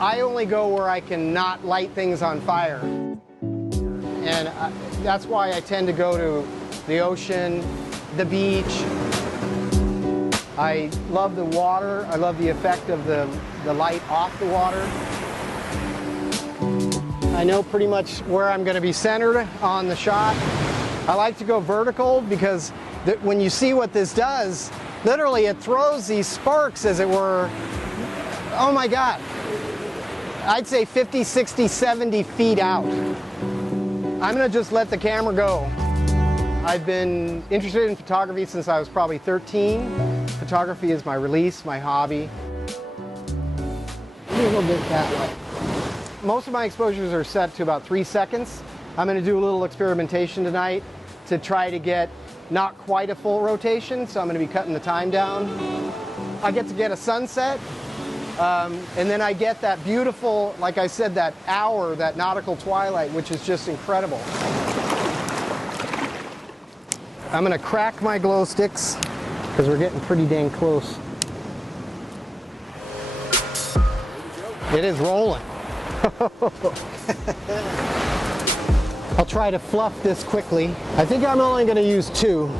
I only go where I can not light things on fire. And that's why I tend to go to the ocean, the beach. I love the water. I love the effect of the light off the water. I know pretty much where I'm going to be centered on the shot. I like to go vertical because when you see what this does, literally it throws these sparks, as it were, oh my God, I'd say 50, 60, 70 feet out. I'm going to just let the camera go. I've been interested in photography since I was probably 13. Photography is my release, my hobby. Maybe a little bit that way. Most of my exposures are set to about 3 seconds. I'm going to do a little experimentation tonight to try to get not quite a full rotation, so I'm going to be cutting the time down. I get to get a sunset, and then I get that beautiful, like I said, that hour, that nautical twilight, which is just incredible. I'm going to crack my glow sticks because we're getting pretty dang close. It is rolling. I'll try to fluff this quickly. I think I'm only going to use 2.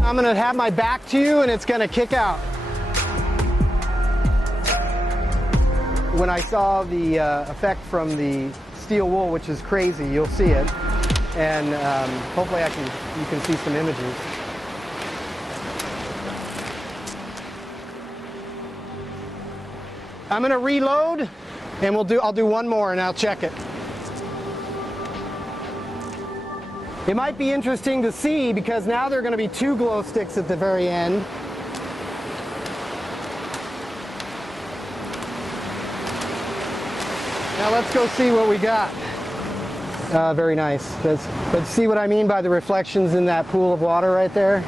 I'm going to have my back to you and it's going to kick out. When I saw the effect from the steel wool, which is crazy, you'll see it. And hopefully you can see some images. I'm going to reload, and I'll do one more, and I'll check it. It might be interesting to see because now there are going to be 2 glow sticks at the very end. Now let's go see what we got. Very nice. But see what I mean by the reflections in that pool of water right there?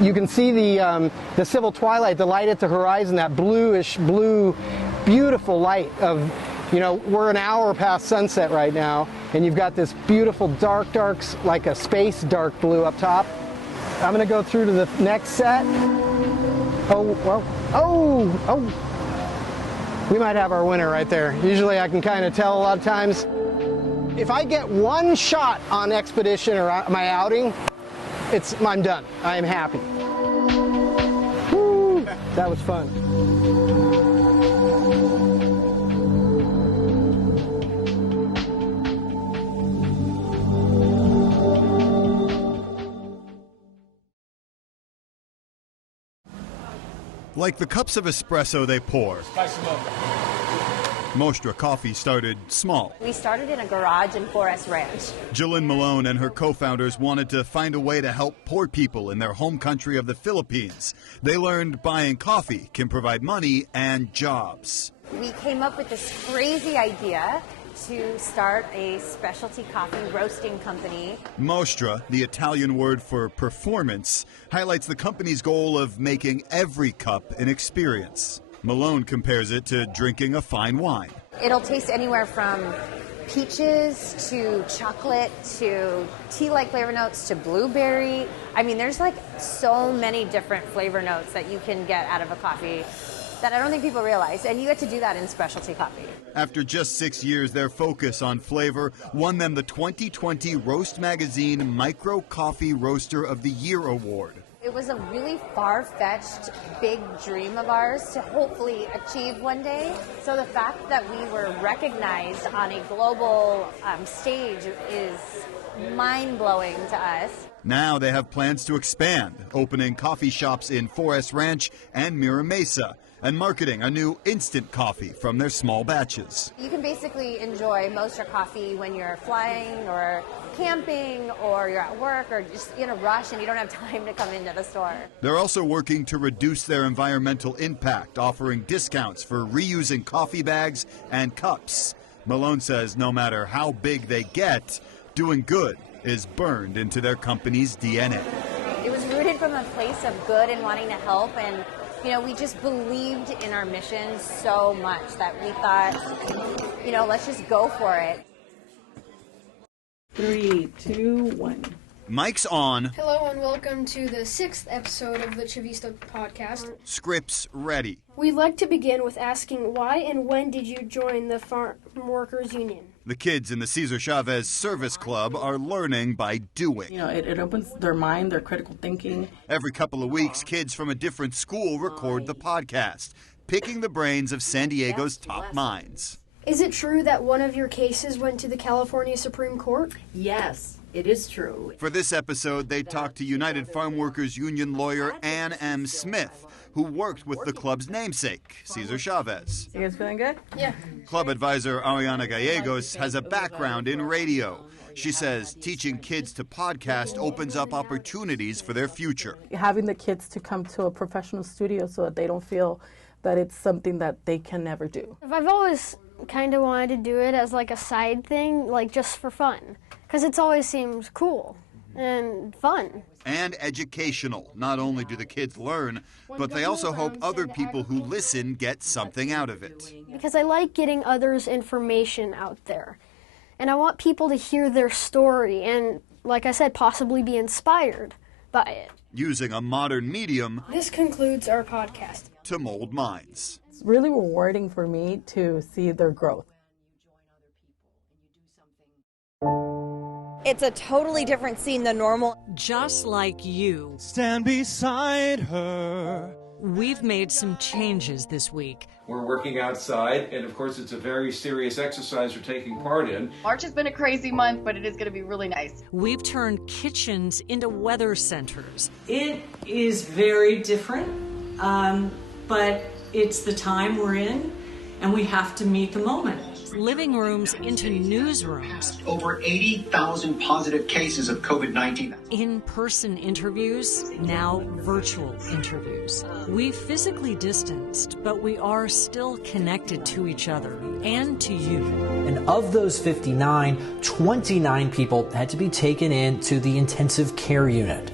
You can see the civil twilight, the light at the horizon, that bluish blue, beautiful light of, we're an hour past sunset right now, and you've got this beautiful darks, like a space dark blue up top. I'm going to go through to the next set. Oh! We might have our winner right there. Usually I can kind of tell a lot of times. If I get one shot on Expedition or my outing, I'm done. I am happy. Woo, that was fun. Like the cups of espresso they pour, Mostra Coffee started small. We started in a garage in Forest Ranch. Jillian Malone and her co-founders wanted to find a way to help poor people in their home country of the Philippines. They learned buying coffee can provide money and jobs. We came up with this crazy idea to start a specialty coffee roasting company. Mostra, the Italian word for performance, highlights the company's goal of making every cup an experience. Malone compares it to drinking a fine wine. It'll taste anywhere from peaches to chocolate to tea-like flavor notes to blueberry. I mean, there's like so many different flavor notes that you can get out of a coffee that I don't think people realize, and you get to do that in specialty coffee. After just 6 years, their focus on flavor won them the 2020 Roast Magazine Micro Coffee Roaster of the Year award. It was a really far-fetched, big dream of ours to hopefully achieve one day. So the fact that we were recognized on a global stage is mind-blowing to us. Now they have plans to expand, opening coffee shops in Forest Ranch and Mira Mesa, and marketing a new instant coffee from their small batches. You can basically enjoy Mostra coffee when you're flying or camping or you're at work or just in a rush and you don't have time to come into the store. They're also working to reduce their environmental impact, offering discounts for reusing coffee bags and cups. Malone says no matter how big they get, doing good is burned into their company's DNA. It was rooted from a place of good and wanting to help, and we just believed in our mission so much that we thought, let's just go for it. 3, 2, 1. Mike's on. Hello and welcome to the 6th episode of the Chavista podcast. Scripts ready. We'd like to begin with asking why and when did you join the Farm Workers Union? The kids in the Cesar Chavez Service Club are learning by doing. It opens their mind, their critical thinking. Every couple of weeks, kids from a different school record the podcast, picking the brains of San Diego's top minds. Is it true that one of your cases went to the California Supreme Court? Yes, it is true. For this episode, they talked to United Farm Workers Union lawyer Ann M. Smith, who worked with the club's namesake, Cesar Chavez. You guys feeling good? Yeah. Club advisor Ariana Gallegos has a background in radio. She says teaching kids to podcast opens up opportunities for their future. Having the kids to come to a professional studio so that they don't feel that it's something that they can never do. I've always kind of wanted to do it as like a side thing, like just for fun, because it's always seems cool and fun. And educational. Not only do the kids learn, but they also hope other people who listen get something out of it. Because I like getting others' information out there. And I want people to hear their story and, like I said, possibly be inspired by it. Using a modern medium This concludes our podcast. to mold minds. It's really rewarding for me to see their growth. It's a totally different scene than normal. Just like you, Stand beside her. we've made some changes this week. We're working outside, and of course it's a very serious exercise we're taking part in. March has been a crazy month, but it is going to be really nice. We've turned kitchens into weather centers. It is very different, but it's the time we're in, and we have to meet the moment. Living rooms into newsrooms. Over 80,000 positive cases of COVID-19. In-person interviews, now virtual interviews. We've physically distanced, but we are still connected to each other and to you. And of those 59, 29 people had to be taken into the intensive care unit.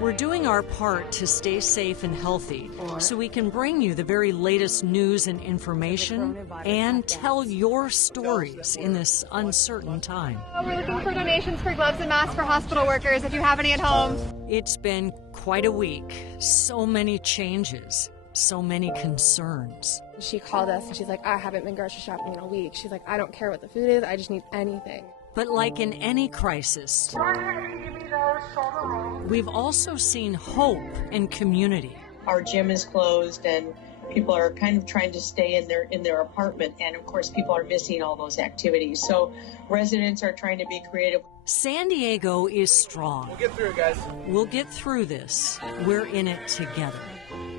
We're doing our part to stay safe and healthy so we can bring you the very latest news and information and tell your stories in this uncertain time. We're looking for donations for gloves and masks for hospital workers if you have any at home. It's been quite a week. So many changes, so many concerns. She called us and she's like, I haven't been grocery shopping in a week. She's like, I don't care what the food is, I just need anything. But like in any crisis, we've also seen hope and community. Our gym is closed, and people are kind of trying to stay in their apartment, and of course people are missing all those activities. So residents are trying to be creative. San Diego is strong. We'll get through it, guys. We'll get through this. We're in it together,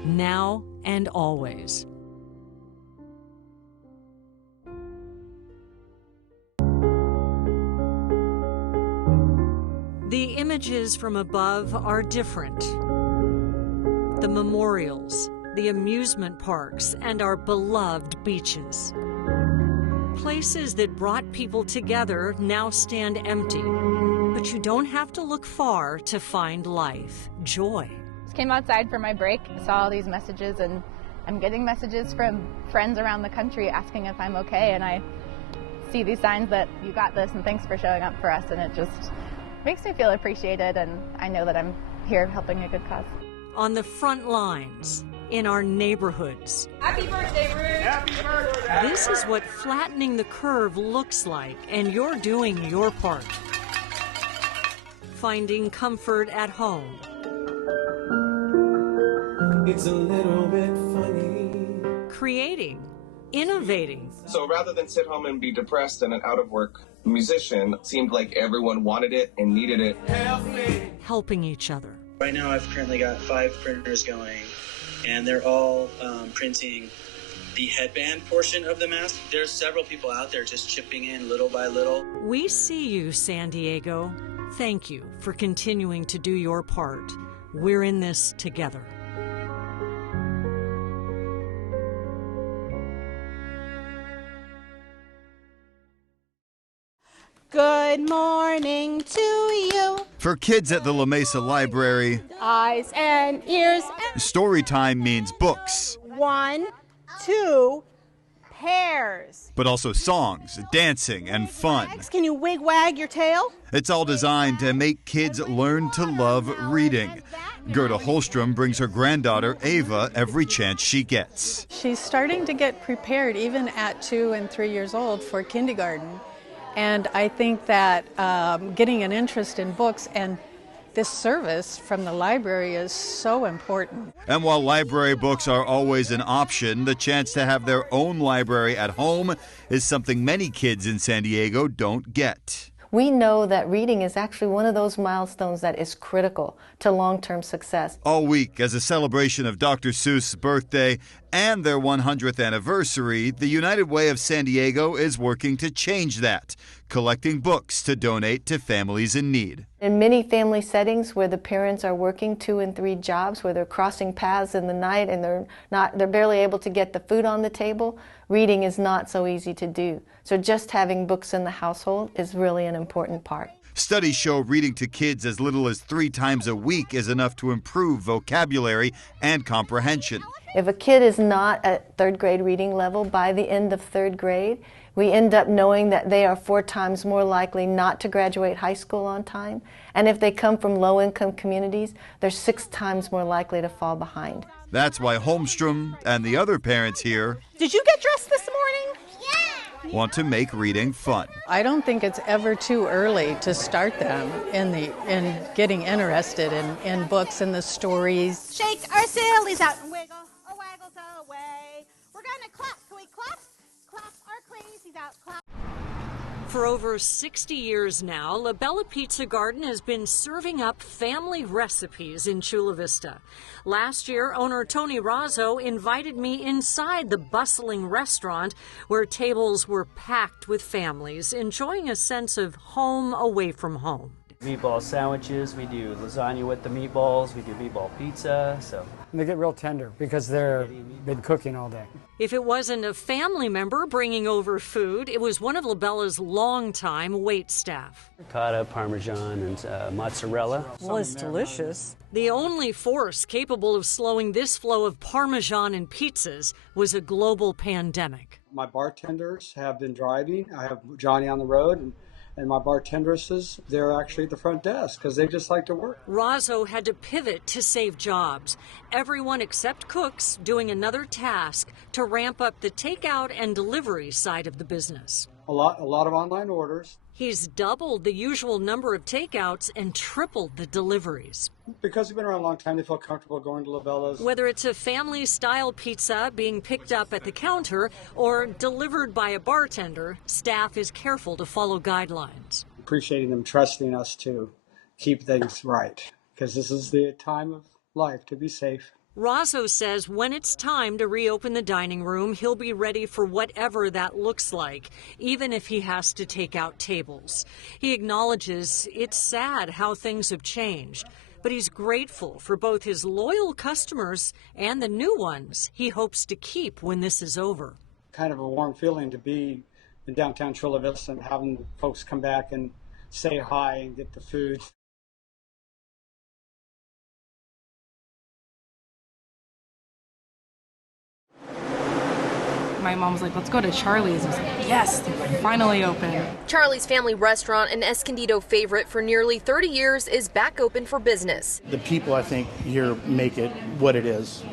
now and always. The images from above are different. The memorials, the amusement parks, and our beloved beaches. Places that brought people together now stand empty. But you don't have to look far to find life, joy. Just came outside for my break, saw all these messages, and I'm getting messages from friends around the country asking if I'm okay, and I see these signs that you got this and thanks for showing up for us, and it just makes me feel appreciated, and I know that I'm here helping a good cause. On the front lines, in our neighborhoods. Happy birthday, Ruth! Happy birthday! This is what flattening the curve looks like, and you're doing your part. Finding comfort at home. It's a little bit funny. Creating, innovating. So rather than sit home and be depressed and an out-of-work musician, it seemed like everyone wanted it and needed it. Helping each other. Right now I've currently got 5 printers going, and they're all printing the headband portion of the mask. There's several people out there just chipping in little by little. We see you, San Diego. Thank you for continuing to do your part. We're in this together. Good morning to you. For kids at the La Mesa Library, Eyes and ears. story time means books. 1, 2, hairs. But also songs, dancing, and fun. Can you wig-wag your tail? It's all designed to make kids learn to love reading. Gerda Holstrom brings her granddaughter, Ava, every chance she gets. She's starting to get prepared, even at 2 and 3 years old, for kindergarten. And I think that getting an interest in books and this service from the library is so important. And while library books are always an option, the chance to have their own library at home is something many kids in San Diego don't get. We know that reading is actually one of those milestones that is critical to long-term success. All week, as a celebration of Dr. Seuss' birthday and their 100th anniversary, the United Way of San Diego is working to change that, collecting books to donate to families in need. In many family settings where the parents are working 2 and 3 jobs, where they're crossing paths in the night and they're barely able to get the food on the table, reading is not so easy to do. So just having books in the household is really an important part. Studies show reading to kids as little as 3 times a week is enough to improve vocabulary and comprehension. If a kid is not at 3rd grade reading level by the end of 3rd grade, we end up knowing that they are 4 times more likely not to graduate high school on time. And if they come from low-income communities, they're 6 times more likely to fall behind. That's why Holmstrom and the other parents here Did you get dressed this morning? want to make reading fun. I don't think it's ever too early to start them in getting interested in books and the stories. Shake our sillies out and wiggle our waggles away. We're going to clap. Can we clap? Clap our crazies out. Clap. For over 60 years now, La Bella Pizza Garden has been serving up family recipes in Chula Vista. Last year, owner Tony Razzo invited me inside the bustling restaurant where tables were packed with families, enjoying a sense of home away from home. Meatball sandwiches, we do lasagna with the meatballs, we do meatball pizza, And they get real tender because they've been cooking all day. If it wasn't a family member bringing over food, it was one of La Bella's longtime wait staff. Ricotta, Parmesan, and mozzarella. Well, it's delicious. The only force capable of slowing this flow of Parmesan and pizzas was a global pandemic. My bartenders have been driving. I have Johnny on the road, and my bartendresses, they're actually at the front desk because they just like to work. Razzo had to pivot to save jobs. Everyone except cooks doing another task to ramp up the takeout and delivery side of the business. A lot of online orders. He's doubled the usual number of takeouts and tripled the deliveries. Because they've been around a long time, they feel comfortable going to La Bella's. Whether it's a family-style pizza being picked up at the counter or delivered by a bartender, staff is careful to follow guidelines. Appreciating them trusting us to keep things right, because this is the time of life to be safe. Razzo says when it's time to reopen the dining room, he'll be ready for whatever that looks like, even if he has to take out tables. He acknowledges it's sad how things have changed, but he's grateful for both his loyal customers and the new ones he hopes to keep when this is over. Kind of a warm feeling to be in downtown Chula Vista and having folks come back and say hi and get the food. My mom was like, let's go to Charlie's. I was like, yes, they're finally open. Charlie's Family Restaurant, an Escondido favorite for nearly 30 years, is back open for business. The people, I think, here make it what it is.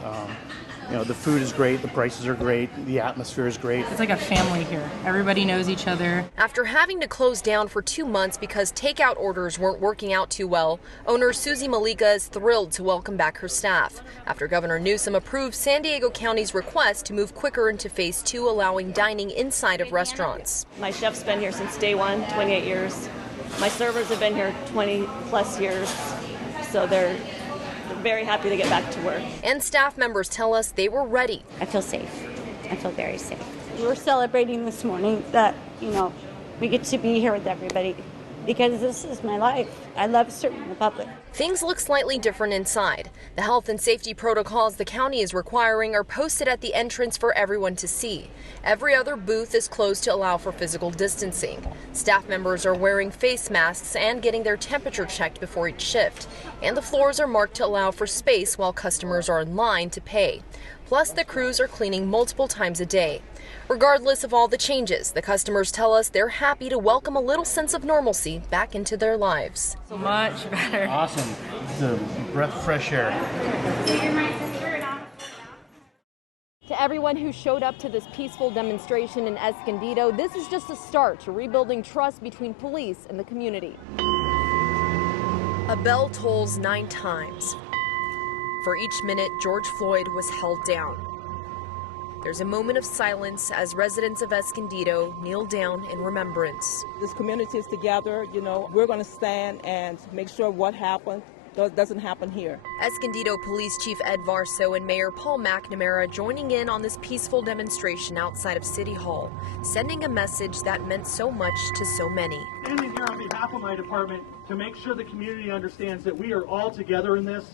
The food is great, the prices are great, the atmosphere is great. It's like a family here. Everybody knows each other. After having to close down for 2 months because takeout orders weren't working out too well, owner Susie Malika is thrilled to welcome back her staff after Governor Newsom approved San Diego County's request to move quicker into Phase 2, allowing dining inside of restaurants. My chef's been here since day one, 28 years. My servers have been here 20 plus years, so they're very happy to get back to work. And staff members tell us they were ready. I feel safe. I feel very safe. We were celebrating this morning that, we get to be here with everybody because this is my life. I love serving the public. Things look slightly different inside. The health and safety protocols the county is requiring are posted at the entrance for everyone to see. Every other booth is closed to allow for physical distancing. Staff members are wearing face masks and getting their temperature checked before each shift. And the floors are marked to allow for space while customers are in line to pay. Plus, the crews are cleaning multiple times a day. Regardless of all the changes, the customers tell us they're happy to welcome a little sense of normalcy back into their lives. So much better. Awesome. It's a breath of fresh air. To everyone who showed up to this peaceful demonstration in Escondido, this is just a start to rebuilding trust between police and the community. A bell tolls 9 times. For each minute, George Floyd was held down. There's a moment of silence as residents of Escondido kneel down in remembrance. This community is together, we're going to stand and make sure what happened doesn't happen here. Escondido Police Chief Ed Varso and Mayor Paul McNamara joining in on this peaceful demonstration outside of City Hall, sending a message that meant so much to so many. Standing here on behalf of my department to make sure the community understands that we are all together in this,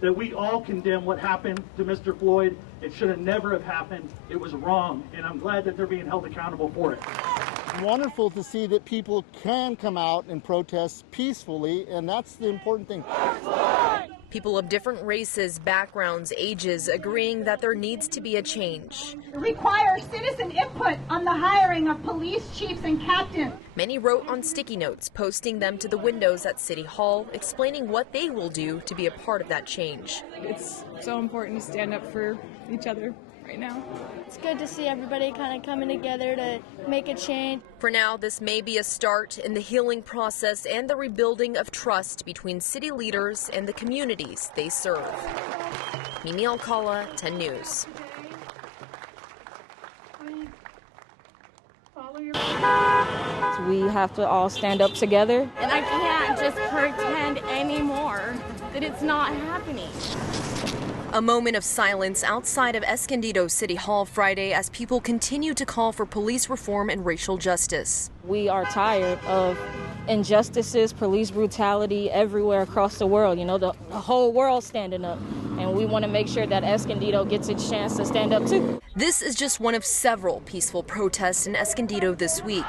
that we all condemn what happened to Mr. Floyd. It should have never have happened. It was wrong, and I'm glad that they're being held accountable for it. Wonderful to see that people can come out and protest peacefully, and that's the important thing. People of different races, backgrounds, ages agreeing that there needs to be a change. Require citizen input on the hiring of police chiefs and captains. Many wrote on sticky notes, posting them to the windows at City Hall, explaining what they will do to be a part of that change. It's so important to stand up for each other right now. It's good to see everybody kind of coming together to make a change. For now, this may be a start in the healing process and the rebuilding of trust between city leaders and the communities they serve. Mimi Alcala, 10 News. We have to all stand up together. And I can't just pretend anymore that it's not happening. A moment of silence outside of Escondido City Hall Friday as people continue to call for police reform and racial justice. We are tired of injustices, police brutality everywhere across the world. The whole world standing up. And we want to make sure that Escondido gets its chance to stand up too. This is just one of several peaceful protests in Escondido this week.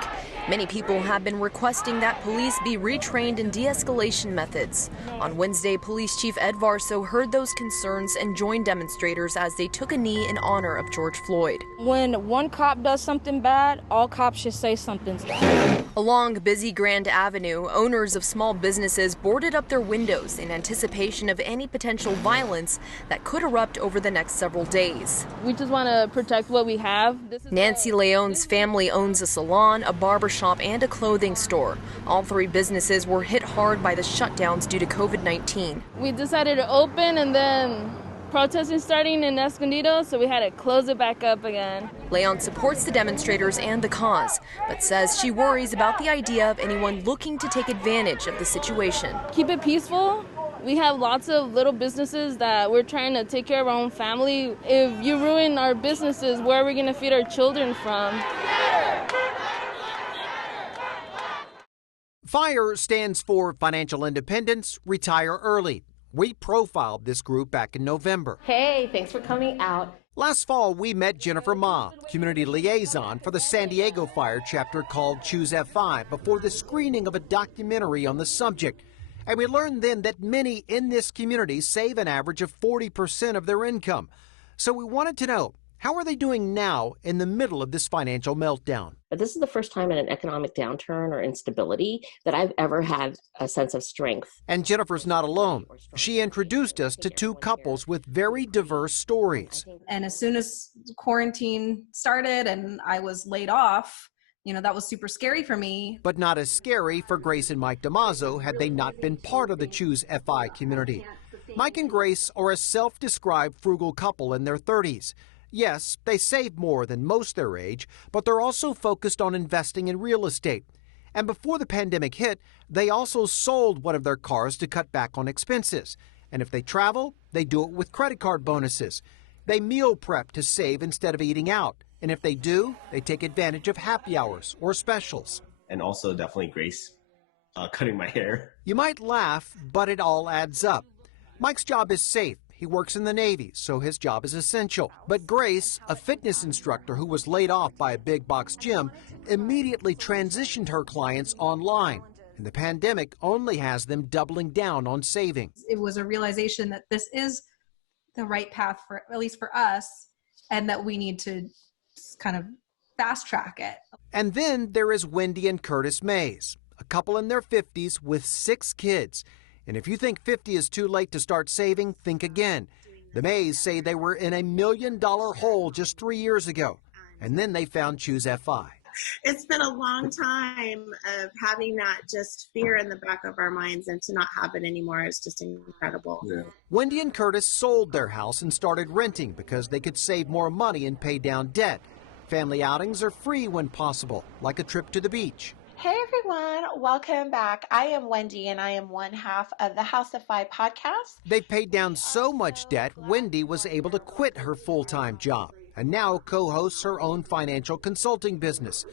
Many people have been requesting that police be retrained in de-escalation methods. On Wednesday, Police Chief Ed Varso heard those concerns and joined demonstrators as they took a knee in honor of George Floyd. When one cop does something bad, all cops should say something. Along busy Grand Avenue, owners of small businesses boarded up their windows in anticipation of any potential violence that could erupt over the next several days. We just want to protect what we have. Nancy Leon's family owns a salon, a barbershop, and a clothing store. All 3 businesses were hit hard by the shutdowns due to COVID-19. We decided to open and then protesting starting in Escondido, so we had to close it back up again. Leon supports the demonstrators and the cause, but says she worries about the idea of anyone looking to take advantage of the situation. Keep it peaceful. We have lots of little businesses that we're trying to take care of our own family. If you ruin our businesses, where are we going to feed our children from? FIRE stands for Financial Independence, Retire Early. We profiled this group back in November. Hey, thanks for coming out. Last fall, we met Jennifer Ma, community liaison for the San Diego Fire chapter called Choose F5, before the screening of a documentary on the subject. And we learned then that many in this community save an average of 40% of their income. So we wanted to know, how are they doing now in the middle of this financial meltdown? This is the first time in an economic downturn or instability that I've ever had a sense of strength. And Jennifer's not alone. She introduced us to 2 couples with very diverse stories. And as soon as quarantine started and I was laid off, that was super scary for me. But not as scary for Grace and Mike DeMazzo had they not been part of the Choose FI community. Mike and Grace are a self-described frugal couple in their 30s. Yes, they save more than most their age, but they're also focused on investing in real estate. And before the pandemic hit, they also sold one of their cars to cut back on expenses. And if they travel, they do it with credit card bonuses. They meal prep to save instead of eating out. And if they do, they take advantage of happy hours or specials. And also definitely Grace cutting my hair. You might laugh, but it all adds up. Mike's job is safe. He works in the Navy, so his job is essential. But Grace, a fitness instructor who was laid off by a big box gym, immediately transitioned her clients online. And the pandemic only has them doubling down on savings. It was a realization that this is the right path for, at least for us, and that we need to kind of fast track it. And then there is Wendy and Curtis Mays, a couple in their 50s with 6 kids. And if you think 50 is too late to start saving, think again. The Mays say they were in $1 million hole just 3 years ago, and then they found Choose FI. It's been a long time of having that just fear in the back of our minds, and to not have it anymore is just incredible. Yeah. Wendy and Curtis sold their house and started renting because they could save more money and pay down debt. Family outings are free when possible, like a trip to the beach. Hey everyone, welcome back. I am Wendy and I am one half of the House of Five podcast. They paid down so much debt, Wendy was able to quit her full-time job and now co-hosts her own financial consulting business.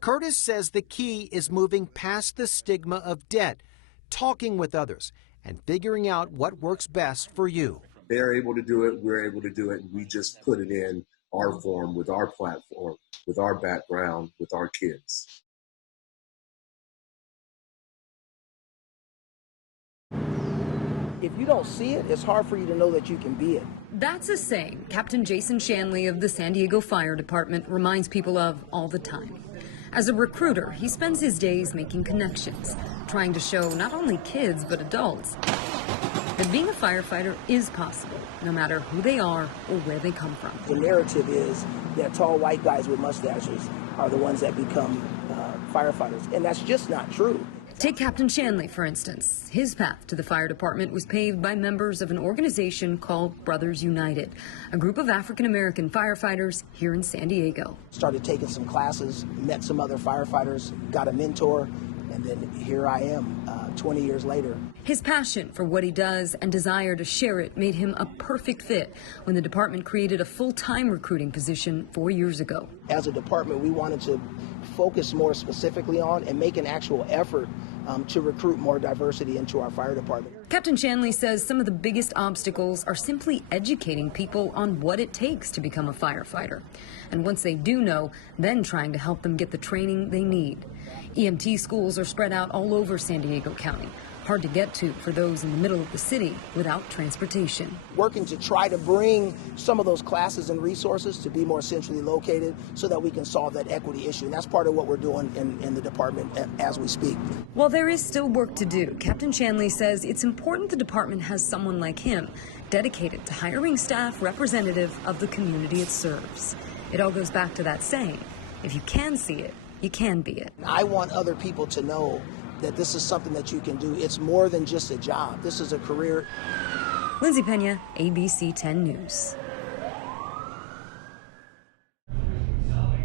Curtis says the key is moving past the stigma of debt, talking with others, and figuring out what works best for you. They're able to do it, we're able to do it, and we just put it in our form, with our platform, with our background, with our kids. If you don't see it, it's hard for you to know that you can be it. That's a saying Captain Jason Shanley of the San Diego Fire Department reminds people of all the time. As a recruiter, he spends his days making connections, trying to show not only kids but adults that being a firefighter is possible, no matter who they are or where they come from. The narrative is that tall white guys with mustaches are the ones that become firefighters, and that's just not true. Take Captain Shanley, for instance. His path to the fire department was paved by members of an organization called Brothers United, a group of African-American firefighters here in San Diego. Started taking some classes, met some other firefighters, got a mentor, and then here I am, 20 years later. His passion for what he does and desire to share it made him a perfect fit when the department created a full-time recruiting position 4 years ago. As a department, we wanted to focus more specifically on and make an actual effort to recruit more diversity into our fire department. Captain Shanley says some of the biggest obstacles are simply educating people on what it takes to become a firefighter. And once they do know, then trying to help them get the training they need. EMT schools are spread out all over San Diego County, hard to get to for those in the middle of the city without transportation. Working to try to bring some of those classes and resources to be more centrally located so that we can solve that equity issue. And that's part of what we're doing in the department as we speak. While there is still work to do, Captain Shanley says it's important the department has someone like him dedicated to hiring staff representative of the community it serves. It all goes back to that saying, if you can see it, you can be it. I want other people to know that this is something that you can do. It's more than just a job. This is a career. Lindsay Pena, ABC 10 News.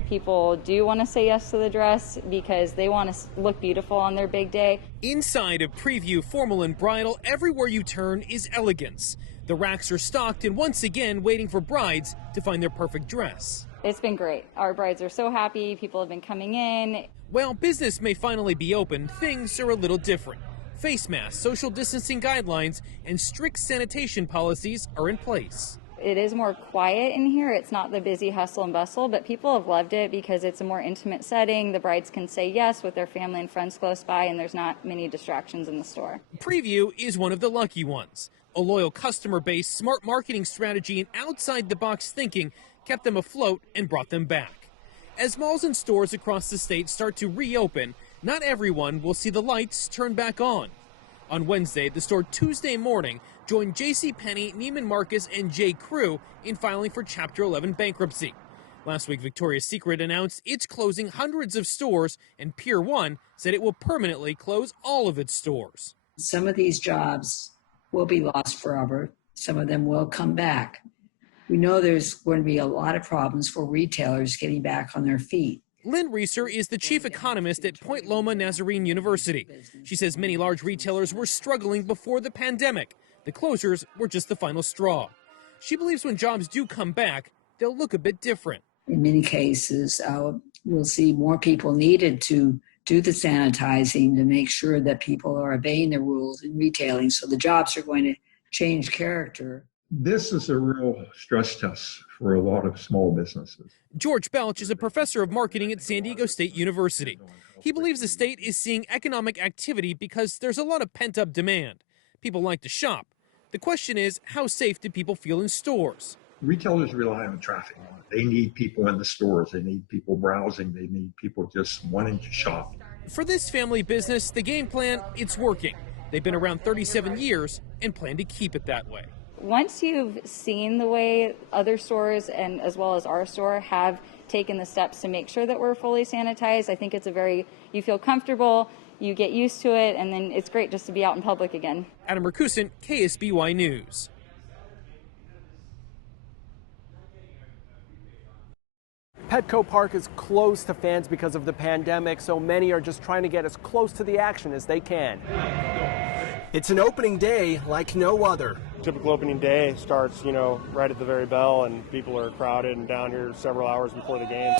People do want to say yes to the dress because they want to look beautiful on their big day. Inside of Preview, Formal and Bridal, everywhere you turn is elegance. The racks are stocked and once again waiting for brides to find their perfect dress. It's been great. Our brides are so happy. People have been coming in. While business may finally be open, things are a little different. Face masks, social distancing guidelines, and strict sanitation policies are in place. It is more quiet in here. It's not the busy hustle and bustle, but people have loved it because it's a more intimate setting. The brides can say yes with their family and friends close by, and there's not many distractions in the store. Preview is one of the lucky ones. A loyal customer base, smart marketing strategy, and outside-the-box thinking kept them afloat and brought them back. As malls and stores across the state start to reopen, not everyone will see the lights turn back on. On Wednesday, the store Tuesday morning joined JCPenney, Neiman Marcus, and J. Crew in filing for Chapter 11 bankruptcy. Last week, Victoria's Secret announced it's closing hundreds of stores, and Pier 1 said it will permanently close all of its stores. Some of these jobs will be lost forever. Some of them will come back. We know there's going to be a lot of problems for retailers getting back on their feet. Lynn Reeser is the chief economist at Point Loma Nazarene University. She says many large retailers were struggling before the pandemic. The closures were just the final straw. She believes when jobs do come back, they'll look a bit different. In many cases, we'll see more people needed to do the sanitizing to make sure that people are obeying the rules in retailing. So the jobs are going to change character. This is a real stress test for a lot of small businesses. George Belch is a professor of marketing at San Diego State University. He believes the state is seeing economic activity because there's a lot of pent-up demand. People like to shop. The question is, how safe do people feel in stores? Retailers rely on traffic. They need people in the stores. They need people browsing. They need people just wanting to shop. For this family business, the game plan, it's working. They've been around 37 years and plan to keep it that way. Once you've seen the way other stores and as well as our store have taken the steps to make sure that we're fully sanitized, I think it's you feel comfortable, you get used to it, and then it's great just to be out in public again. Adam Rakusin, KSBY News. Petco Park is closed to fans because of the pandemic, so many are just trying to get as close to the action as they can. It's an opening day like no other. Typical opening day starts, right at the very bell, and people are crowded and down here several hours before the game.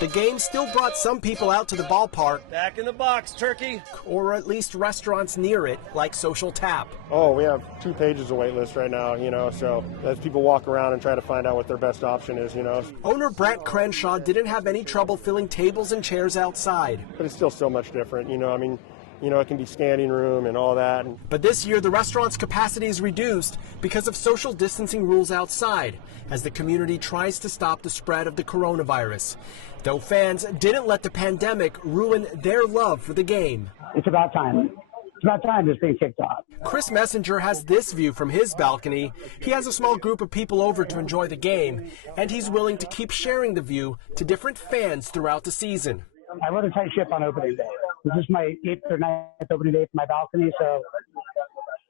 The game still brought some people out to the ballpark. Back in the box, turkey. Or at least restaurants near it, like Social Tap. Oh, we have 2 pages of wait list right now, so as people walk around and try to find out what their best option is, Owner Brent Crenshaw didn't have any trouble filling tables and chairs outside. But it's still so much different, it can be standing room and all that. But this year, the restaurant's capacity is reduced because of social distancing rules outside, as the community tries to stop the spread of the coronavirus. Though fans didn't let the pandemic ruin their love for the game. It's about time. It's about time this thing kicked off. Chris Messenger has this view from his balcony. He has a small group of people over to enjoy the game, and he's willing to keep sharing the view to different fans throughout the season. I run a tight ship on opening day. This is my 8th or 9th opening day for my balcony, so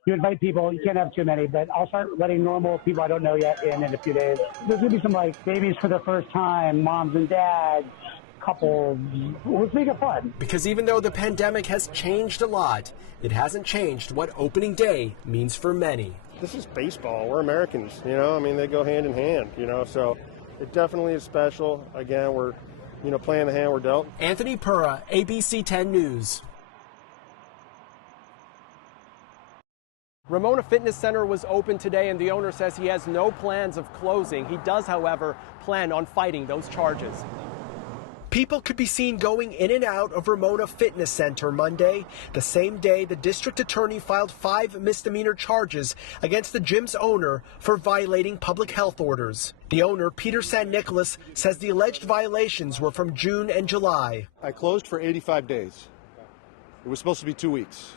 you invite people. You can't have too many, but I'll start letting normal people I don't know yet in a few days. There's going to be some babies for the first time, moms and dads, couples. Let's make it fun. Because even though the pandemic has changed a lot, it hasn't changed what opening day means for many. This is baseball. We're Americans, they go hand in hand, so it definitely is special. Again, we're playing the hand we're dealt. Anthony Pura, ABC 10 News. Ramona Fitness Center was open today, and the owner says he has no plans of closing. He does, however, plan on fighting those charges. People could be seen going in and out of Ramona Fitness Center Monday, the same day the district attorney filed 5 misdemeanor charges against the gym's owner for violating public health orders. The owner, Peter San Nicolas, says the alleged violations were from June and July. I closed for 85 days. It was supposed to be 2 weeks.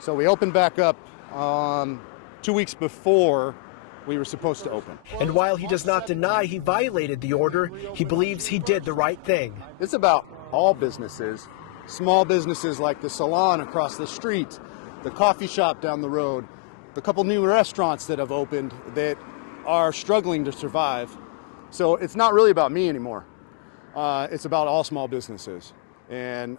So we opened back up 2 weeks before we were supposed to open. And while he does not deny he violated the order, he believes he did the right thing. It's about all businesses, small businesses like the salon across the street, the coffee shop down the road, the couple new restaurants that have opened that are struggling to survive. So it's not really about me anymore. It's about all small businesses. And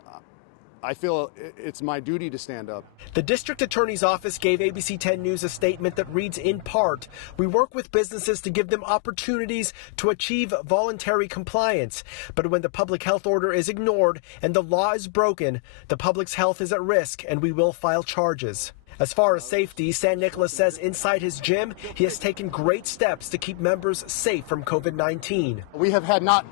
I feel it's my duty to stand up. The district attorney's office gave ABC 10 News a statement that reads in part, "We work with businesses to give them opportunities to achieve voluntary compliance. But when the public health order is ignored and the law is broken, the public's health is at risk and we will file charges." As far as safety, San Nicolas says inside his gym, he has taken great steps to keep members safe from COVID-19. We have had not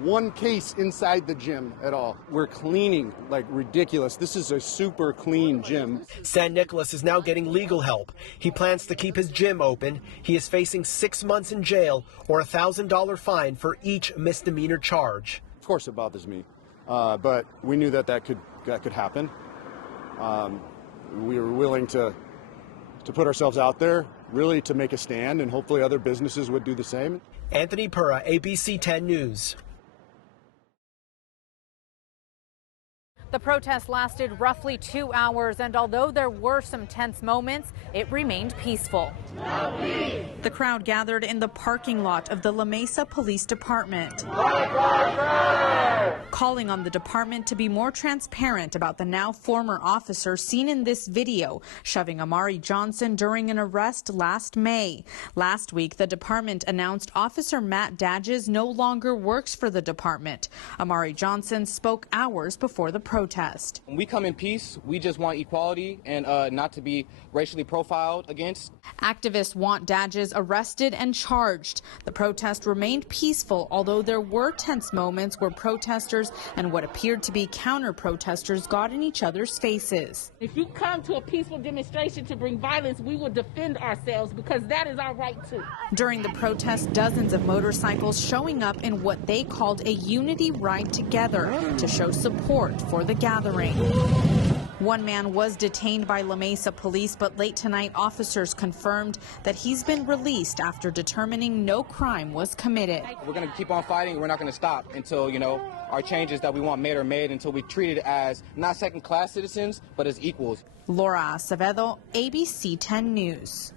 one case inside the gym at all. We're cleaning like ridiculous. This is a super clean gym. San Nicolas is now getting legal help. He plans to keep his gym open. He is facing 6 months in jail or a $1,000 fine for each misdemeanor charge. Of course it bothers me, but we knew that could happen. We were willing to put ourselves out there, really to make a stand, and hopefully other businesses would do the same. Anthony Pura, ABC 10 News. The protest lasted roughly 2 hours, and although there were some tense moments, it remained peaceful. The crowd gathered in the parking lot of the La Mesa Police Department, calling on the department to be more transparent about the now former officer seen in this video shoving Amari Johnson during an arrest last May. Last week, the department announced Officer Matt Dadges no longer works for the department. Amari Johnson spoke hours before the protest. protest. When we come in peace, we just want equality and not to be racially profiled against. Activists want Dadges arrested and charged. The protest remained peaceful, although there were tense moments where protesters and what appeared to be counter-protesters got in each other's faces. If you come to a peaceful demonstration to bring violence, we will defend ourselves because that is our right to. During the protest, dozens of motorcycles showing up in what they called a unity ride together to show support for the gathering. One man was detained by La Mesa police, but late tonight officers confirmed that he's been released after determining no crime was committed. We're going to keep on fighting. We're not going to stop until, our changes that we want made are made, until we treat it as not second-class citizens, but as equals. Laura Acevedo, ABC 10 News.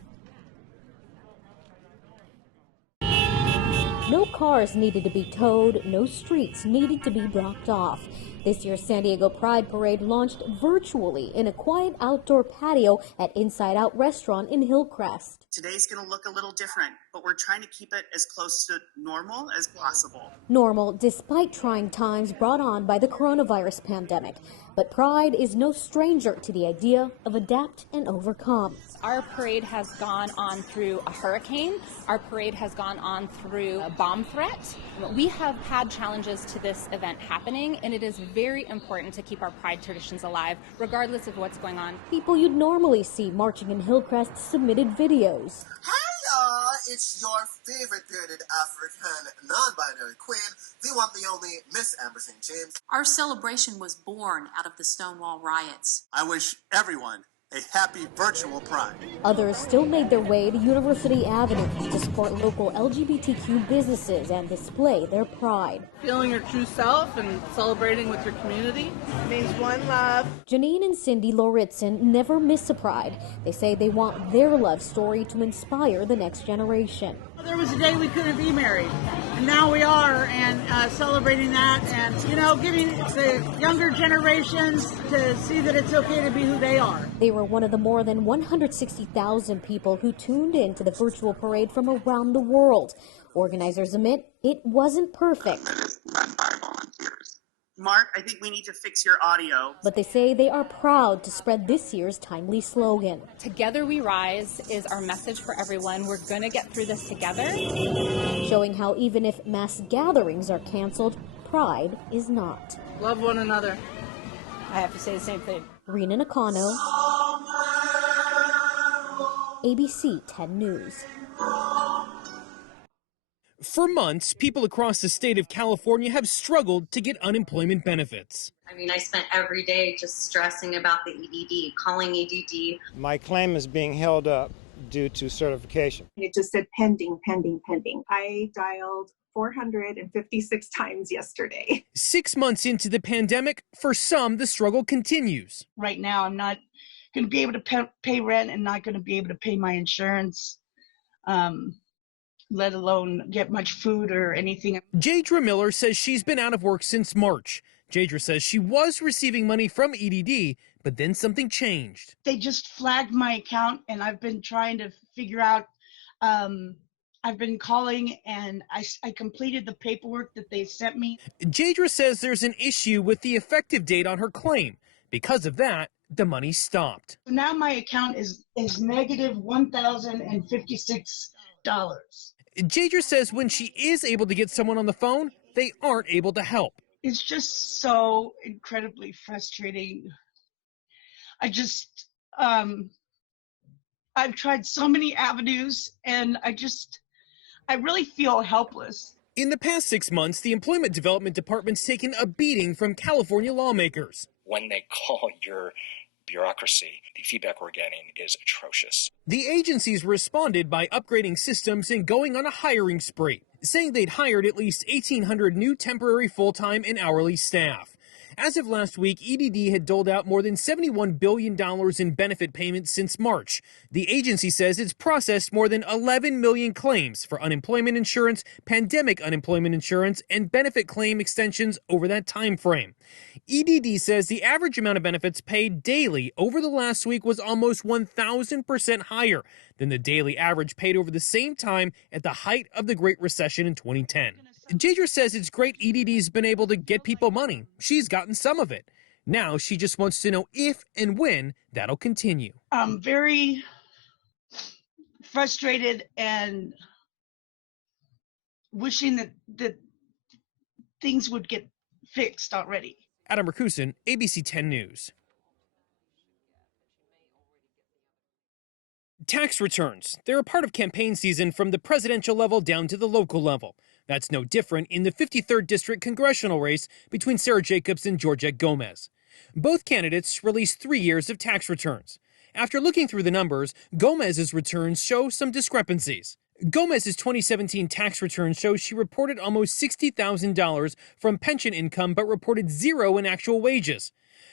No cars needed to be towed, no streets needed to be blocked off. This year's San Diego Pride Parade launched virtually in a quiet outdoor patio at Inside Out Restaurant in Hillcrest. Today's going to look a little different, but we're trying to keep it as close to normal as possible. Normal despite trying times brought on by the coronavirus pandemic. But Pride is no stranger to the idea of adapt and overcome. Our parade has gone on through a hurricane. Our parade has gone on through a bomb threat. We have had challenges to this event happening, and it is very important to keep our Pride traditions alive, regardless of what's going on. People you'd normally see marching in Hillcrest submitted videos. Hi, it's your favorite bearded African non-binary queen, the one, the only Miss Amber St. James. Our celebration was born out of the Stonewall riots. I wish everyone a happy virtual Pride. Others still made their way to University Avenue to support local LGBTQ businesses and display their pride. Feeling your true self and celebrating with your community means one love. Janine and Cindy Lauritsen never miss a Pride. They say they want their love story to inspire the next generation. There was a day we couldn't be married, and now we are, and celebrating that, and getting the younger generations to see that it's okay to be who they are. They were one of the more than 160,000 people who tuned in to the virtual parade from around the world. Organizers admit it wasn't perfect. Mark, I think we need to fix your audio. But they say they are proud to spread this year's timely slogan. Together we rise is our message for everyone. We're going to get through this together. Showing how even if mass gatherings are canceled, Pride is not. Love one another. I have to say the same thing. Rena Nakano, ABC 10 News. For months, people across the state of California have struggled to get unemployment benefits. I mean, I spent every day just stressing about the EDD, calling EDD. My claim is being held up due to certification. It just said pending, pending, pending. I dialed 456 times yesterday. 6 months into the pandemic, for some, the struggle continues. Right now, I'm not going to be able to pay rent and not going to be able to pay my insurance. Let alone get much food or anything. Jadra Miller says she's been out of work since March. Jadra says she was receiving money from EDD, but then something changed. They just flagged my account, and I've been trying to figure out, I've been calling, and I completed the paperwork that they sent me. Jadra says there's an issue with the effective date on her claim. Because of that, the money stopped. Now my account is negative $1,056. Jadra says when she is able to get someone on the phone, they aren't able to help. It's just so incredibly frustrating. I've tried so many avenues, and I really feel helpless. In the past 6 months, the Employment Development Department's taken a beating from California lawmakers. When they call your bureaucracy, the feedback we're getting is atrocious. The agencies responded by upgrading systems and going on a hiring spree, saying they'd hired at least 1,800 new temporary full-time and hourly staff. As of last week, EDD had doled out more than $71 billion in benefit payments since March. The agency says it's processed more than 11 million claims for unemployment insurance, pandemic unemployment insurance, and benefit claim extensions over that time frame. EDD says the average amount of benefits paid daily over the last week was almost 1,000% higher than the daily average paid over the same time at the height of the Great Recession in 2010. Jadra says it's great EDD's been able to get people money. She's gotten some of it. Now she just wants to know if and when that'll continue. I'm very frustrated and wishing that things would get fixed already. Adam Rakusin, ABC 10 News. Tax returns. They're a part of campaign season from the presidential level down to the local level. That's no different in the 53rd District congressional race between Sarah Jacobs and Georgette Gomez. Both candidates released 3 years of tax returns. After looking through the numbers, Gomez's returns show some discrepancies. Gomez's 2017 tax return shows she reported almost $60,000 from pension income but reported zero in actual wages.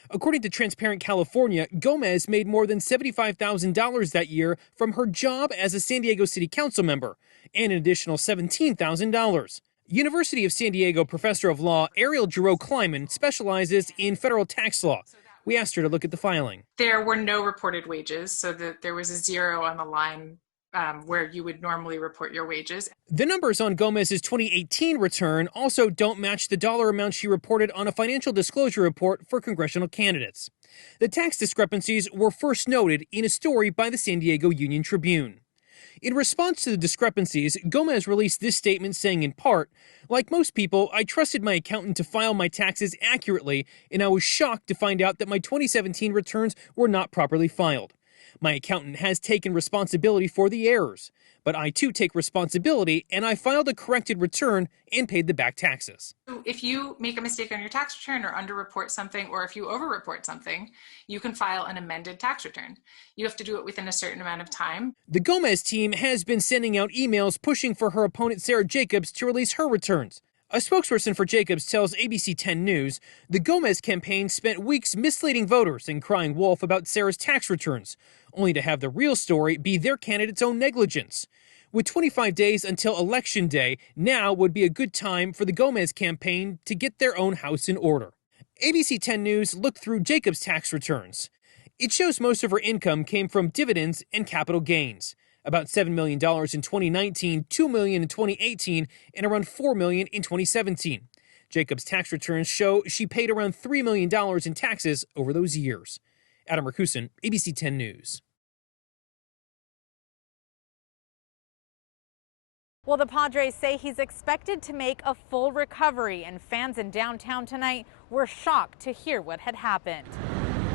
According to Transparent California, Gomez made more than $75,000 that year from her job as a San Diego City Council member, and an additional $17,000. University of San Diego professor of law Ariel Giroux-Kleiman specializes in federal tax law. We asked her to look at the filing. There were no reported wages, so that there was a zero on the line where you would normally report your wages. The numbers on Gomez's 2018 return also don't match the dollar amount she reported on a financial disclosure report for congressional candidates. The tax discrepancies were first noted in a story by the San Diego Union Tribune. In response to the discrepancies, Gomez released this statement saying in part, "Like most people, I trusted my accountant to file my taxes accurately, and I was shocked to find out that my 2017 returns were not properly filed. My accountant has taken responsibility for the errors, but I too take responsibility, and I filed a corrected return and paid the back taxes." If you make a mistake on your tax return or underreport something, or if you overreport something, you can file an amended tax return. You have to do it within a certain amount of time. The Gomez team has been sending out emails pushing for her opponent Sarah Jacobs to release her returns. A spokesperson for Jacobs tells ABC 10 News the Gomez campaign spent weeks misleading voters and crying wolf about Sarah's tax returns, only to have the real story be their candidate's own negligence. With 25 days until Election Day, now would be a good time for the Gomez campaign to get their own house in order. ABC 10 News looked through Jacobs' tax returns. It shows most of her income came from dividends and capital gains. About $7 million in 2019, $2 million in 2018, and around $4 million in 2017. Jacobs' tax returns show she paid around $3 million in taxes over those years. Adam Rakusin, ABC 10 News. Well, the Padres say he's expected to make a full recovery, and fans in downtown tonight were shocked to hear what had happened.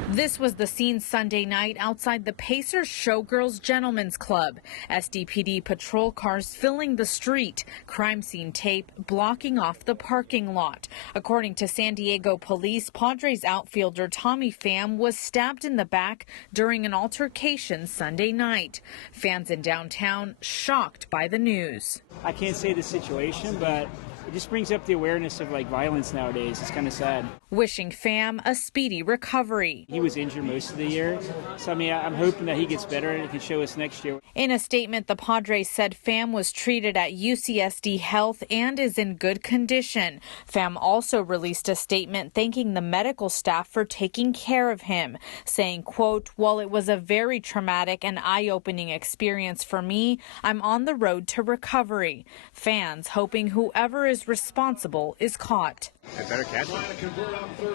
This was the scene Sunday night outside the Pacers Showgirls Gentlemen's Club. SDPD patrol cars filling the street, crime scene tape blocking off the parking lot. According to San Diego police, Padres outfielder Tommy Pham was stabbed in the back during an altercation Sunday night. Fans in downtown shocked by the news. I can't say the situation, but it just brings up the awareness of violence nowadays. It's kind of sad. Wishing Pham a speedy recovery. He was injured most of the year, so I'm hoping that he gets better and can show us next year. In a statement, the Padres said Pham was treated at UCSD Health and is in good condition. Pham also released a statement thanking the medical staff for taking care of him, saying, quote, "While it was a very traumatic and eye-opening experience for me, I'm on the road to recovery." Fans hoping whoever is responsible is caught. I better catch him.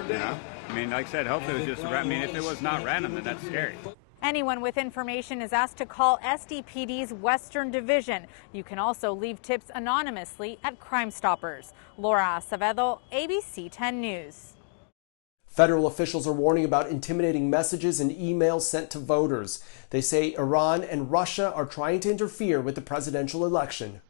Yeah. Like I said, hopefully it was just if it was not random, then that's scary. Anyone with information is asked to call SDPD's Western Division. You can also leave tips anonymously at Crime Stoppers. Laura Acevedo, ABC 10 News. Federal officials are warning about intimidating messages and emails sent to voters. They say Iran and Russia are trying to interfere with the presidential election.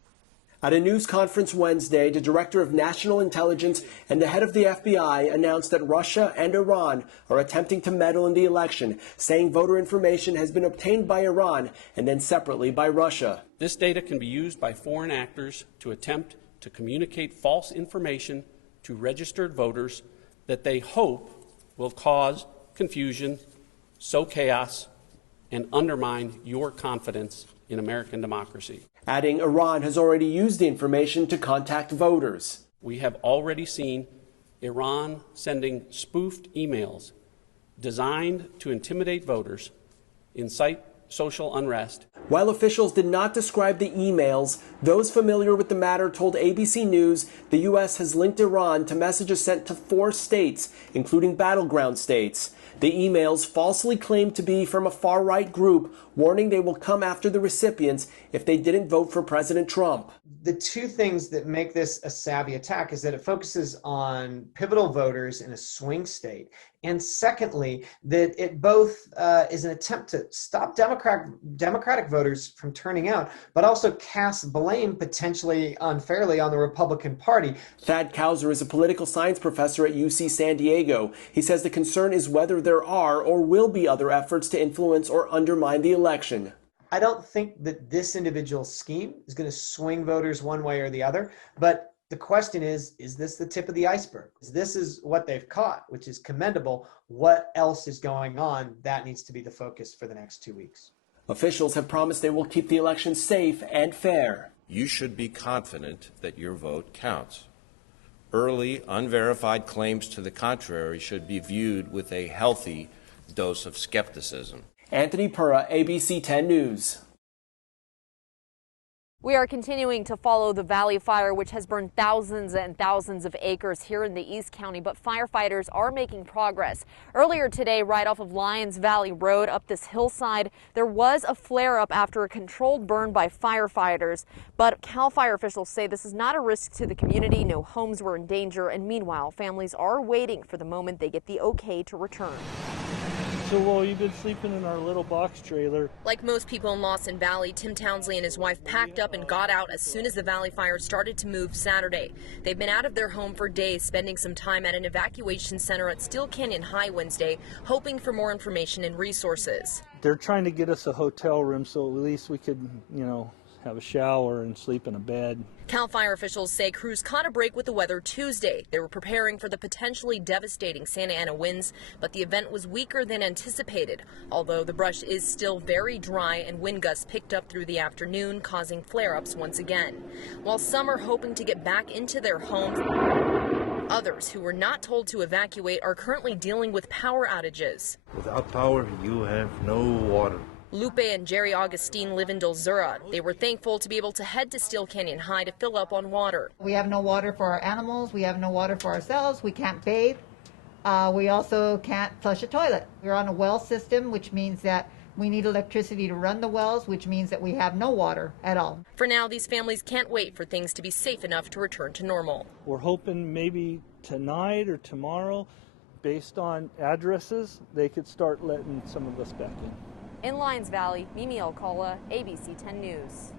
At a news conference Wednesday, the Director of National Intelligence and the head of the FBI announced that Russia and Iran are attempting to meddle in the election, saying voter information has been obtained by Iran and then separately by Russia. This data can be used by foreign actors to attempt to communicate false information to registered voters that they hope will cause confusion, sow chaos, and undermine your confidence in American democracy. Adding Iran has already used the information to contact voters. We have already seen Iran sending spoofed emails designed to intimidate voters, incite social unrest. While officials did not describe the emails, those familiar with the matter told ABC News the U.S. has linked Iran to messages sent to 4 states, including battleground states. The emails falsely claimed to be from a far-right group, warning they will come after the recipients if they didn't vote for President Trump. The two things that make this a savvy attack is that it focuses on pivotal voters in a swing state. And secondly, that it both is an attempt to stop Democratic voters from turning out, but also cast blame potentially unfairly on the Republican Party. Thad Kauser is a political science professor at UC San Diego. He says the concern is whether there are or will be other efforts to influence or undermine the election. I don't think that this individual scheme is going to swing voters one way or the other, but the question is this the tip of the iceberg? This is what they've caught, which is commendable. What else is going on? That needs to be the focus for the next 2 weeks. Officials have promised they will keep the election safe and fair. You should be confident that your vote counts. Early, unverified claims to the contrary should be viewed with a healthy dose of skepticism. Anthony Pura, ABC 10 News. We are continuing to follow the Valley Fire, which has burned thousands and thousands of acres here in the East County, but firefighters are making progress. Earlier today, right off of Lyons Valley Road up this hillside, there was a flare-up after a controlled burn by firefighters, but CAL FIRE officials say this is not a risk to the community. No homes were in danger, and meanwhile, families are waiting for the moment they get the okay to return. So, well, you've been sleeping in our little box trailer. Like most people in Lawson Valley, Tim Townsley and his wife packed up and got out as soon as the Valley Fire started to move Saturday. They've been out of their home for days, spending some time at an evacuation center at Steel Canyon High Wednesday, hoping for more information and resources. They're trying to get us a hotel room so at least we could, have a shower and sleep in a bed. CAL FIRE officials say crews caught a break with the weather Tuesday. They were preparing for the potentially devastating Santa Ana winds, but the event was weaker than anticipated, although the brush is still very dry and wind gusts picked up through the afternoon, causing flare-ups once again. While some are hoping to get back into their homes, others who were not told to evacuate are currently dealing with power outages. Without power, you have no water. Lupe and Jerry Augustine live in Dulzura. They were thankful to be able to head to Steel Canyon High to fill up on water. We have no water for our animals. We have no water for ourselves. We can't bathe. We also can't flush a toilet. We're on a well system, which means that we need electricity to run the wells, which means that we have no water at all. For now, these families can't wait for things to be safe enough to return to normal. We're hoping maybe tonight or tomorrow, based on addresses, they could start letting some of us back in. In Lyons Valley, Mimi Alcala, ABC 10 News.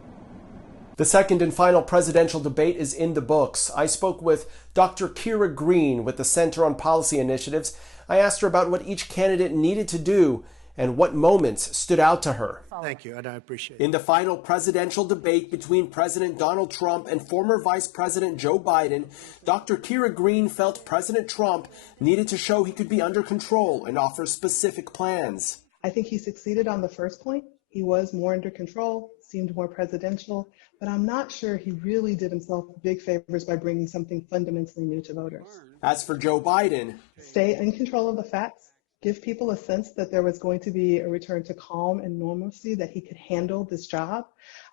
The second and final presidential debate is in the books. I spoke with Dr. Kira Green with the Center on Policy Initiatives. I asked her about what each candidate needed to do and what moments stood out to her. Thank you, and I appreciate it. In the final presidential debate between President Donald Trump and former Vice President Joe Biden, Dr. Kira Green felt President Trump needed to show he could be under control and offer specific plans. I think he succeeded on the first point. He was more under control, seemed more presidential, but I'm not sure he really did himself big favors by bringing something fundamentally new to voters. As for Joe Biden, stay in control of the facts, give people a sense that there was going to be a return to calm and normalcy, that he could handle this job.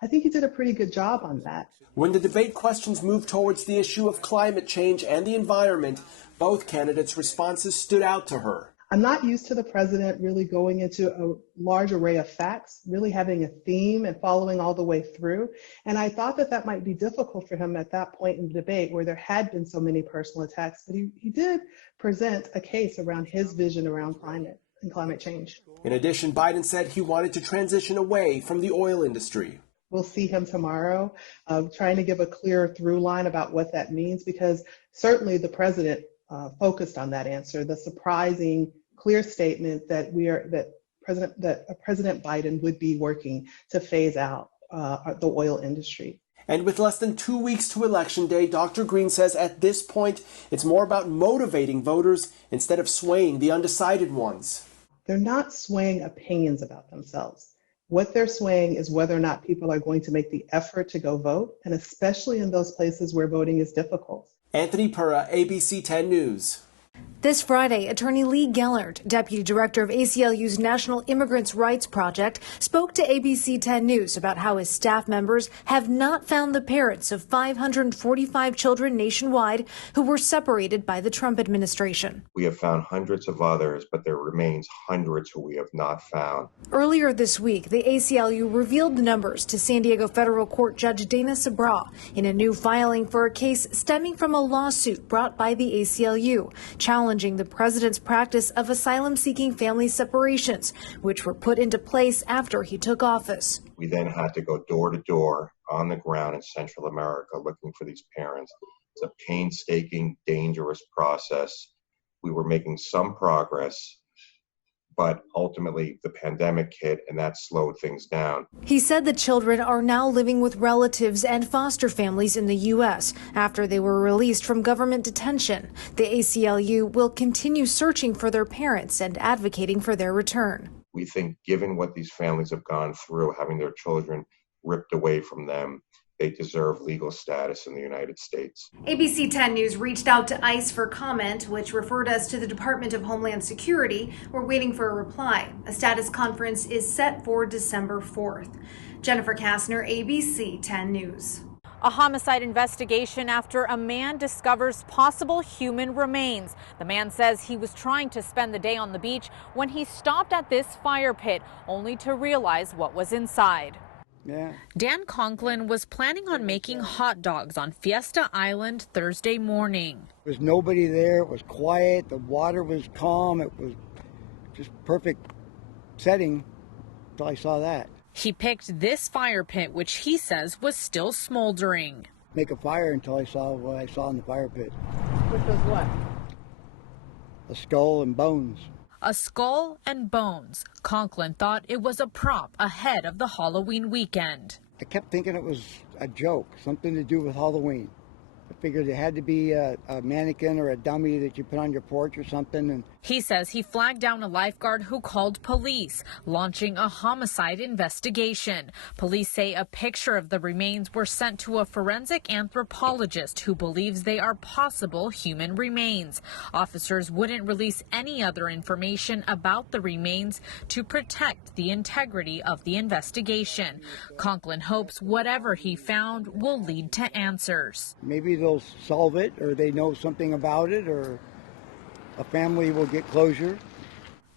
I think he did a pretty good job on that. When the debate questions moved towards the issue of climate change and the environment, both candidates' responses stood out to her. I'm not used to the president really going into a large array of facts, really having a theme and following all the way through. And I thought that that might be difficult for him at that point in the debate where there had been so many personal attacks. But he did present a case around his vision around climate and climate change. In addition, Biden said he wanted to transition away from the oil industry. We'll see him tomorrow, trying to give a clear through line about what that means, because certainly the president focused on that answer, the surprising clear statement that President Biden would be working to phase out the oil industry. And with less than 2 weeks to Election Day, Dr. Green says at this point, it's more about motivating voters instead of swaying the undecided ones. They're not swaying opinions about themselves. What they're swaying is whether or not people are going to make the effort to go vote, and especially in those places where voting is difficult. Anthony Pura, ABC 10 News. This Friday, attorney Lee Gellert, deputy director of ACLU's National Immigrants' Rights Project, spoke to ABC 10 News about how his staff members have not found the parents of 545 children nationwide who were separated by the Trump administration. We have found hundreds of others, but there remains hundreds who we have not found. Earlier this week, the ACLU revealed the numbers to San Diego Federal Court Judge Dana Sabra in a new filing for a case stemming from a lawsuit brought by the ACLU, challenging the president's practice of asylum-seeking family separations, which were put into place after he took office. We then had to go door to door on the ground in Central America looking for these parents. It's a painstaking, dangerous process. We were making some progress, but ultimately the pandemic hit and that slowed things down. He said the children are now living with relatives and foster families in the U.S. after they were released from government detention. The ACLU will continue searching for their parents and advocating for their return. We think given what these families have gone through, having their children ripped away from them, they deserve legal status in the United States. ABC 10 News reached out to ICE for comment, which referred us to the Department of Homeland Security. We're waiting for a reply. A status conference is set for December 4th. Jennifer Kastner, ABC 10 News. A homicide investigation after a man discovers possible human remains. The man says he was trying to spend the day on the beach when he stopped at this fire pit, only to realize what was inside. Yeah. Dan Conklin was planning on making hot dogs on Fiesta Island Thursday morning. There was nobody there. It was quiet. The water was calm. It was just perfect setting until I saw that. He picked this fire pit, which he says was still smoldering. Make a fire until I saw what I saw in the fire pit. Which was what? A skull and bones. A skull and bones. Conklin thought it was a prop ahead of the Halloween weekend. I kept thinking it was a joke, something to do with Halloween. I figured it had to be a mannequin or a dummy that you put on your porch or something. And he says he flagged down a lifeguard who called police, launching a homicide investigation. Police say a picture of the remains were sent to a forensic anthropologist who believes they are possible human remains. Officers wouldn't release any other information about the remains to protect the integrity of the investigation. Conklin hopes whatever he found will lead to answers. Maybe they'll solve it, or they know something about it, or a family will get closure.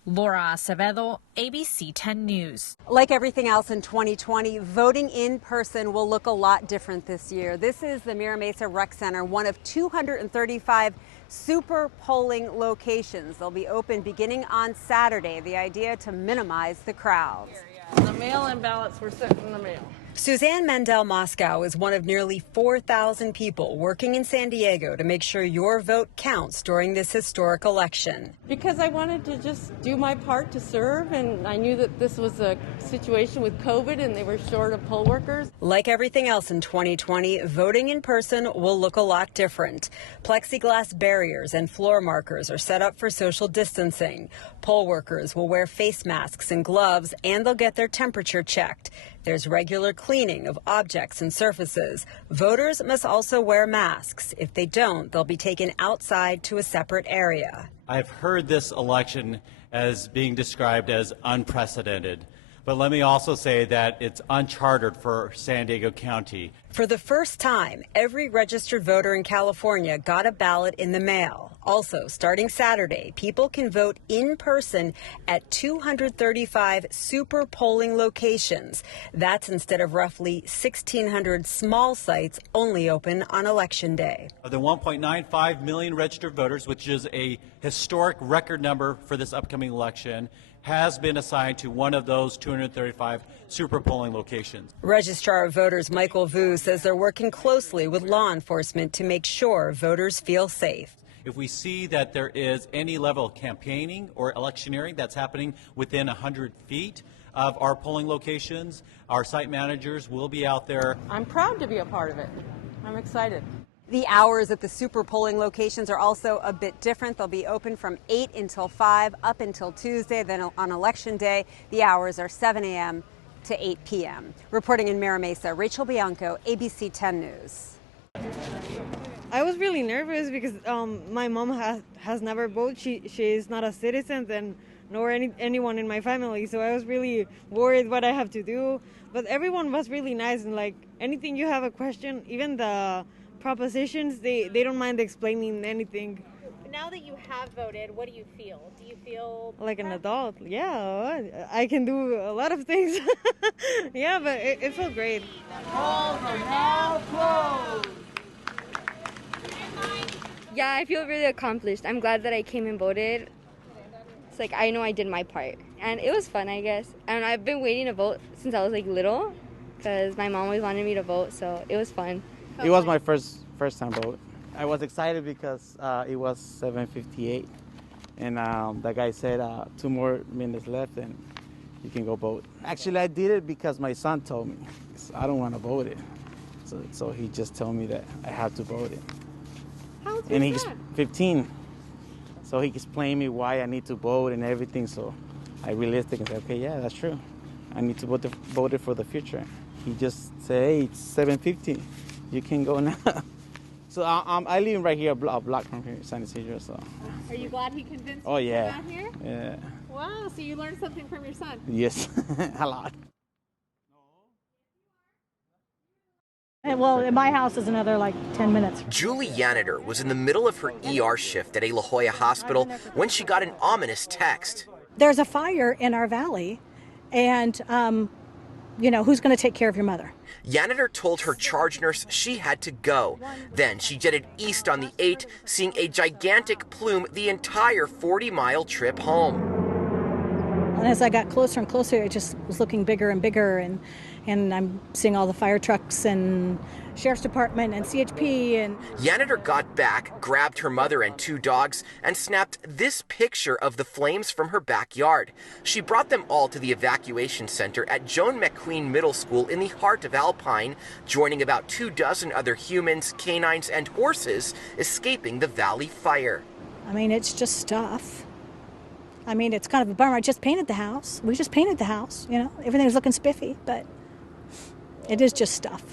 Laura Acevedo, ABC 10 News. Like everything else in 2020, voting in person will look a lot different this year. This is the Mira Mesa Rec Center, one of 235 super polling locations. They'll be open beginning on Saturday. The idea to minimize the crowds. The mail-in ballots were sent in the mail. Suzanne Mandel Moscow is one of nearly 4,000 people working in San Diego to make sure your vote counts during this historic election. Because I wanted to just do my part to serve, and I knew that this was a situation with COVID and they were short of poll workers. Like everything else in 2020, voting in person will look a lot different. Plexiglass barriers and floor markers are set up for social distancing. Poll workers will wear face masks and gloves, and they'll get their temperature checked. There's regular cleaning of objects and surfaces. Voters must also wear masks. If they don't, they'll be taken outside to a separate area. I've heard this election as being described as unprecedented. But let me also say that it's uncharted for San Diego County. For the first time, every registered voter in California got a ballot in the mail. Also, starting Saturday, people can vote in person at 235 super polling locations. That's instead of roughly 1,600 small sites only open on Election Day. Of the 1.95 million registered voters, which is a historic record number for this upcoming election, has been assigned to one of those 235 super polling locations. Registrar of Voters Michael Vu says they're working closely with law enforcement to make sure voters feel safe. If we see that there is any level of campaigning or electioneering that's happening within 100 feet of our polling locations, our site managers will be out there. I'm proud to be a part of it. I'm excited. The hours at the super polling locations are also a bit different. They'll be open from 8 until 5, up until Tuesday. Then on Election Day, the hours are 7 a.m. to 8 p.m. Reporting in Mira Mesa, Rachel Bianco, ABC 10 News. I was really nervous because my mom has never voted. She is not a citizen, and nor anyone in my family. So I was really worried what I have to do. But everyone was really nice, and like anything you have a question, even the propositions, they don't mind explaining anything. Now that you have voted, what do you feel? Do you feel Like an adult? Yeah, I can do a lot of things. Yeah, but it felt great. Polls are now closed. Yeah, I feel really accomplished. I'm glad that I came and voted. It's like I know I did my part, and it was fun, I guess. And I've been waiting to vote since I was like little, because my mom always wanted me to vote, so it was fun. It was my first time vote. I was excited because it was 7:58, and the guy said 2 more minutes left and you can go vote. Actually, I did it because my son told me. I don't want to vote it, so he just told me that I have to vote it. How old And is he's that? 15, so he explained me why I need to vote and everything. So I realized and said, okay, yeah, that's true. I need to vote it for the future. He just said, hey, it's 7:50, you can go now. So I live right here, a block from here, San Isidro. So. Are you glad he convinced Oh you yeah. to come out here? Yeah. Wow, so you learned something from your son. Yes, a lot. Well, at my house is another like 10 minutes. Julie Yanitor was in the middle of her ER shift at a La Jolla hospital when she got an ominous text. There's a fire in our valley, and who's going to take care of your mother? Yanitor told her charge nurse she had to go. Then she jetted east on the 8, seeing a gigantic plume the entire 40-mile trip home. And as I got closer and closer, it just was looking bigger and bigger, and I'm seeing all the fire trucks and Sheriff's Department and CHP. And Yanitor got back, grabbed her mother and 2 dogs, and snapped this picture of the flames from her backyard. She brought them all to the evacuation center at Joan McQueen Middle School in the heart of Alpine, joining about 24 other humans, canines, and horses escaping the valley fire. I mean, it's just stuff. I mean, it's kind of a bummer. I just painted the house. We just painted the house, Everything was looking spiffy, but it is just stuff.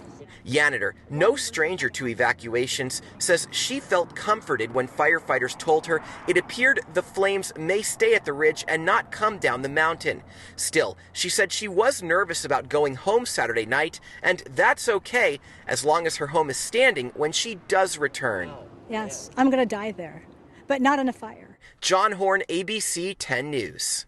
Yanitor, no stranger to evacuations, says she felt comforted when firefighters told her it appeared the flames may stay at the ridge and not come down the mountain. Still, she said she was nervous about going home Saturday night, and that's okay as long as her home is standing when she does return. Yes, I'm going to die there, but not in a fire. John Horn, ABC 10 News.